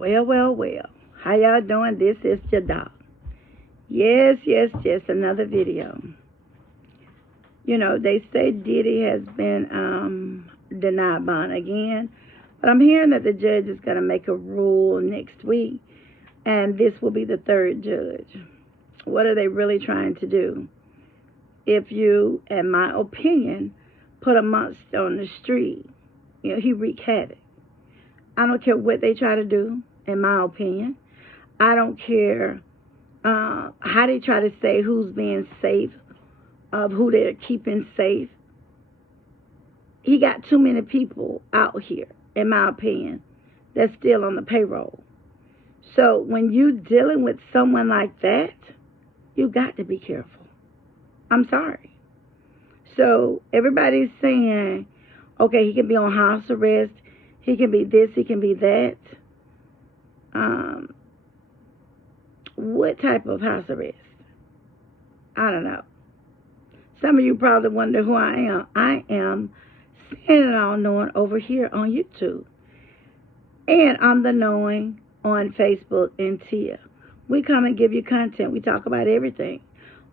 Well, well, well. How y'all doing? This is your doc. Yes, another video. You know, they say Diddy has been denied bond again. But I'm hearing that the judge is going to make a rule next week. And this will be the third judge. What are they really trying to do? If you, in my opinion, put a monster on the street, you know, he wreak havoc. I don't care what they try to do, in my opinion. I don't care how they try to say who's being safe, of who they're keeping safe. He got too many people out here, in my opinion, that's still on the payroll. So when you're dealing with someone like that, you got to be careful. I'm sorry. So everybody's saying, okay, he can be on house arrest. He can be this, he can be that. What type of house arrest? I don't know. Some of you probably wonder who I am. I am standing on knowing over here on YouTube. And I'm the knowing on Facebook and Tia. We come and give you content. We talk about everything.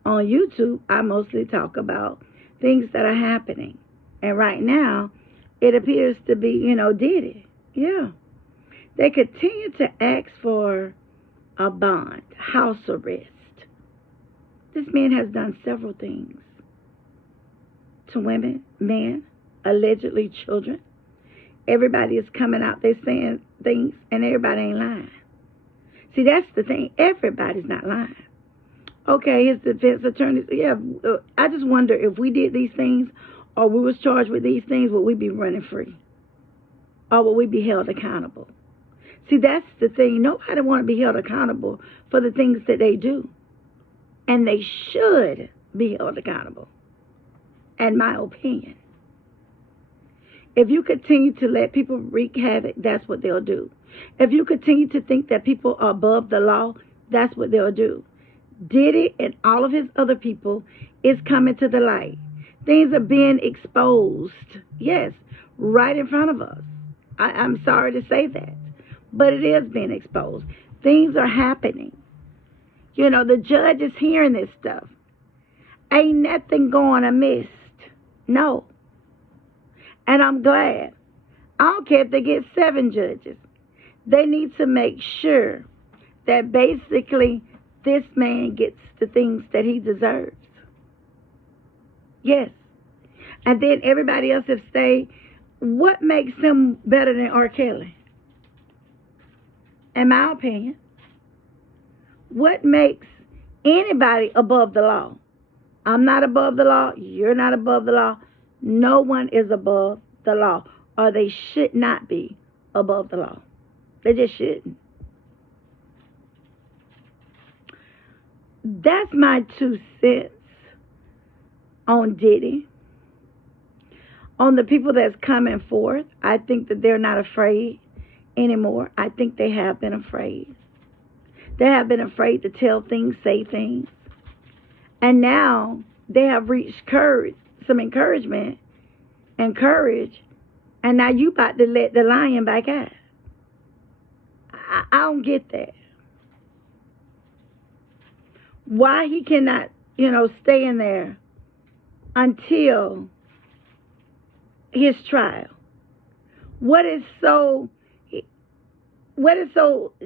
On YouTube, I mostly talk about things that are happening. And right now, it appears to be, you know, Diddy. Yeah. They continue to ask for a bond, house arrest. This man has done several things to women, men, allegedly children. Everybody is coming out, they're saying things, and everybody ain't lying. See, that's the thing. Everybody's not lying. Okay, his defense attorneys, yeah, I just wonder if we did these things or we was charged with these things, would we be running free? Or would we be held accountable? See, that's the thing. Nobody want to be held accountable for the things that they do. And they should be held accountable, in my opinion. If you continue to let people wreak havoc, that's what they'll do. If you continue to think that people are above the law, that's what they'll do. Diddy and all of his other people is coming to the light. Things are being exposed. Yes, right in front of us. I'm sorry to say that, but it is being exposed. Things are happening. You know, the judge is hearing this stuff. Ain't nothing going amiss. No. And I'm glad. I don't care if they get 7 judges. They need to make sure that basically this man gets the things that he deserves. Yes. And then everybody else have said, what makes him better than R. Kelly? In my opinion. What makes anybody above the law? I'm not above the law. You're not above the law. No one is above the law. Or they should not be above the law. They just shouldn't. That's my 2 cents on Diddy. On the people that's coming forth, I think that they're not afraid anymore. I think they have been afraid. They have been afraid to tell things, say things. And now they have reached courage, some encouragement and courage. And now you about to let the lion back out. I don't get that. Why he cannot, you know, stay in there until his trial. What is so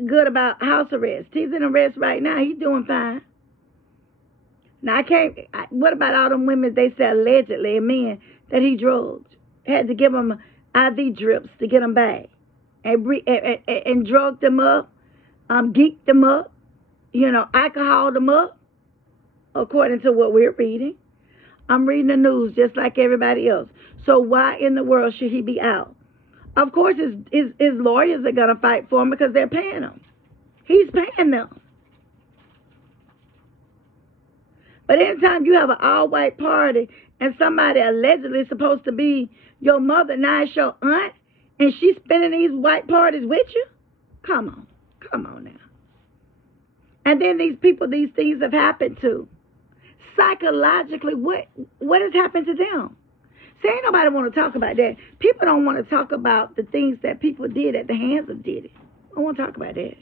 good about house arrest? He's in arrest right now. He's doing fine. Now, what about all them women they say allegedly, men, that he drugged? Had to give them IV drips to get them back. And drugged them up, geeked them up, you know, alcoholed them up, according to what we're reading. I'm reading the news just like everybody else. So why in the world should he be out? Of course, his lawyers are going to fight for him because they're paying him. He's paying them. But anytime you have an all-white party and somebody allegedly supposed to be your mother, now it's your aunt, and she's spending these white parties with you? Come on now. And then these people, these things have happened to. Psychologically, what has happened to them? See, ain't nobody want to talk about that. People don't want to talk about the things that people did at the hands of Diddy. I won't talk about that.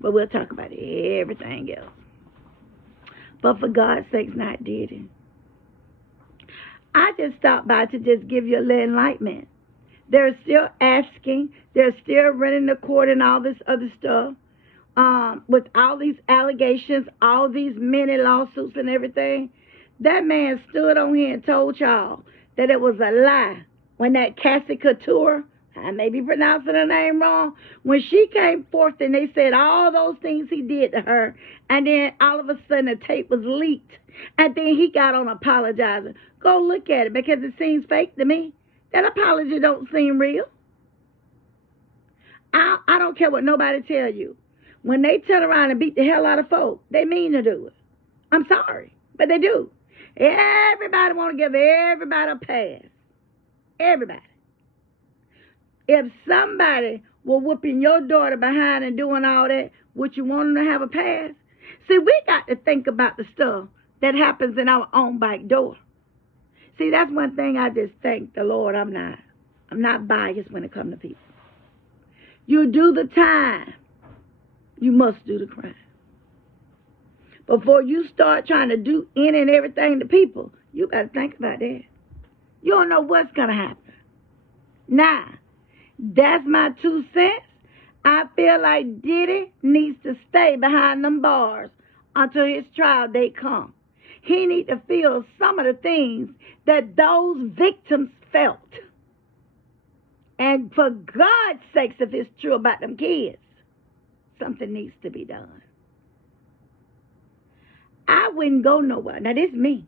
But we'll talk about everything else. But for God's sakes, not Diddy. I just stopped by to just give you a little enlightenment. They're still asking. They're still running the court and all this other stuff. With all these allegations, all these many lawsuits and everything. That man stood on here and told y'all that it was a lie. When that Cassie Couture, I may be pronouncing her name wrong, when she came forth and they said all those things he did to her, and then all of a sudden the tape was leaked, and then he got on apologizing. Go look at it, because it seems fake to me. That apology don't seem real. I don't care what nobody tell you. When they turn around and beat the hell out of folk, they mean to do it. I'm sorry, but they do. Everybody want to give everybody a pass. Everybody. If somebody were whooping your daughter behind and doing all that, would you want them to have a pass? See, we got to think about the stuff that happens in our own back door. See, that's one thing I just thank the Lord I'm not biased when it comes to people. You do the time, you must do the crime. Before you start trying to do any and everything to people, you got to think about that. You don't know what's going to happen. Now, that's my 2 cents. I feel like Diddy needs to stay behind them bars until his trial date comes. He needs to feel some of the things that those victims felt. And for God's sakes, if it's true about them kids, something needs to be done. I wouldn't go nowhere. Now, this is me.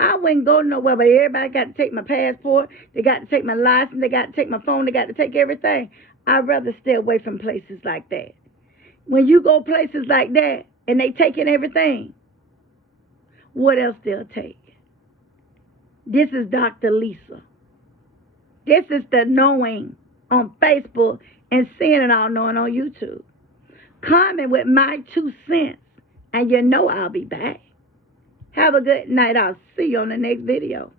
I wouldn't go nowhere, but everybody got to take my passport. They got to take my license. They got to take my phone. They got to take everything. I'd rather stay away from places like that. When you go places like that and they taking everything, what else they'll take? This is Dr. Lisa. This is the knowing on Facebook and seeing it all knowing on YouTube. Comment with my 2 cents, and you know I'll be back. Have a good night. I'll see you on the next video.